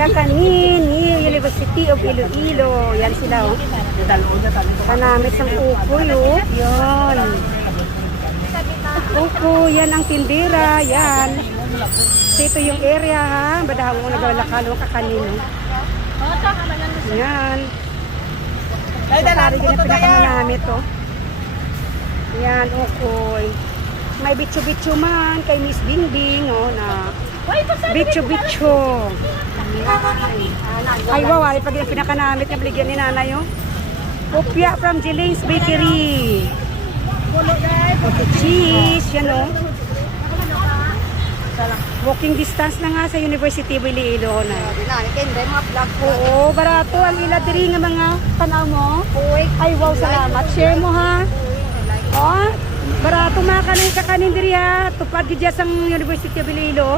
Kakanin, University of Iloilo. Yan sila, oh. Kanamit ng ukoy, oh. Yan. Uko, yan ang tindera, yan. So, ito yung area, ha. Badahang mo nagawalakalo kakanin, oh. Yan. To ang tayo. pinakamanamit, oh. Yan, ukoy. May bitso-bitso man kay Miss Bingbing, oh, na bitso-bitso. Ay, wow, ay, pag yung pinakanamit na baligyan ni nanay, oh. Kopya from Jiling's Bakery. Okay, cheese, yan, oh. Walking distance na nga sa University of Iloilo na. Ko. Oo, barato ang ila diri nga mga tanaw mo. Ay, wow, salamat. Share mo ha. Oh, barato mga kanin sa kanin diri ha. Tupad gid sa University of Iloilo.